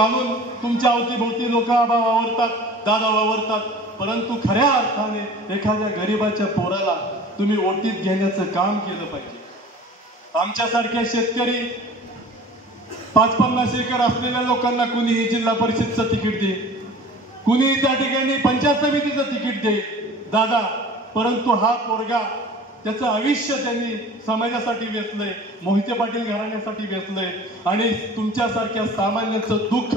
घालून तुमच्या अवतीभोवती लोक आबा वावरतात, दादा वावरतात, परंतु खऱ्या अर्थाने एखाद्या गरीबाच्या पोराला तुम्ही ओटीत घेण्याचं काम केलं पाहिजे। आमच्यासारखे शेतकरी 5-50 एकर असलेल्या लोकांना कुणीही जिल्हा परिषदचं तिकीट दे, कुणीही त्या ठिकाणी पंचायत समितीचं तिकीट दे दादा, परंतु हा पोरगा त्याचं आयुष्य त्यांनी समाजासाठी वेचलंय, मोहिते पाटील घराण्यासाठी वेचलंय आणि तुमच्यासारख्या सामान्याचं दुःख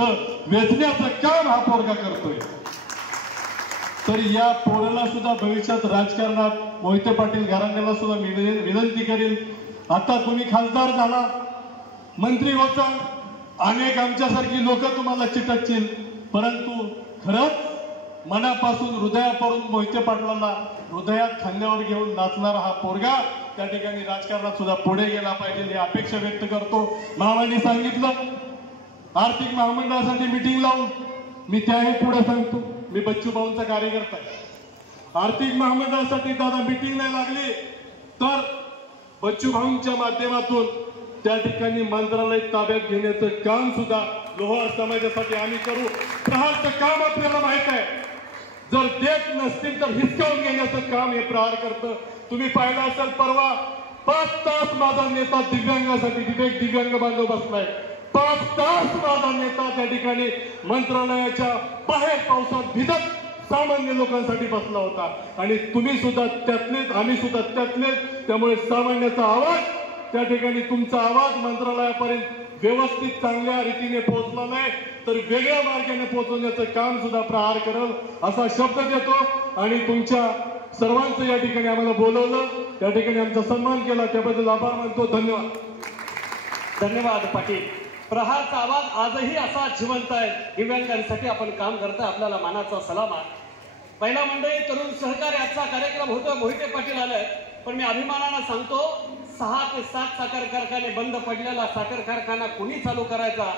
वेचण्याचं काम हा पोरगा करतोय। तर या पोराला सुद्धा भविष्यात राजकारणात मोहिते पाटील घराण्याला सुद्धा विनंती करेल, आता तुम्ही खासदार झाला, मंत्री होता, अनेक आमच्यासारखी लोक तुम्हाला चिटकतील, परंतु खरंच मनापासून हृदयापासून मोहिते पाटलांना हृदयात खांद्यावर घेऊन नाचणारा हा पोरगा त्या ठिकाणी राजकारणात सुद्धा पुढे गेला पाहिजे ही अपेक्षा व्यक्त करतो। मामांनी सांगितलं आर्थिक महामंडळासाठी मीटिंग लावून, मी त्याही पुढे सांगतो, मी बच्चू भाऊंचा कार्यकर्ता आहे। आर्थिक महामंडळासाठी दादा मीटिंग नाही लागली तर बच्चू भाऊंच्या माध्यमातून त्या ठिकाणी मंत्रालय ताब्यात घेण्याचं काम सुद्धा लोहार समाजासाठी आम्ही करू। प्रहारचं काम आपल्याला माहित आहे, जर देत नसतील तर हिसकावून घेण्याचं काम हे प्रहार करतं। तुम्ही पाहिलं असेल परवा 5 तास माझा नेता दिव्यांगासाठी, तिथे एक दिव्यांग बांधव बसलाय, 5 तास माझा नेता त्या ठिकाणी मंत्रालयाच्या बाहेर पावसात भिजत सामान्य लोकांसाठी बसला होता आणि तुम्ही सुद्धा त्यातलेच, आम्ही सुद्धा त्यातलेच। त्यामुळे सामान्याचा आवाज त्या ठिकाणी, तुमचा आवाज मंत्रालयापर्यंत व्यवस्थित चांगल्या रीतीने पोहोचला नाही तर वेगळ्या मार्गाने पोहोचवण्याचं काम सुद्धा प्रहार करेल असा शब्द देतो आणि तुमच्या सर्वांचं या ठिकाणी आम्हाला बोलवलं, त्या ठिकाणी आमचा सन्मान केला, त्याबद्दल आभार मानतो। धन्यवाद। धन्यवाद पाटील। प्रहारचा आवाज आजही असा जिवंत आहे, दिव्यांगांसाठी आपण काम करता, आपल्याला मानाचा सलाम आहे। पहिला मंडळी तरुण सहकारी आजचा कार्यक्रम होतो, मोहिते पाटील आले, पण मी अभिमानाने सांगतो 6 ते 7 साखर कारखाने बंद पडलेला साखर कारखाना कोणी चालू करायचा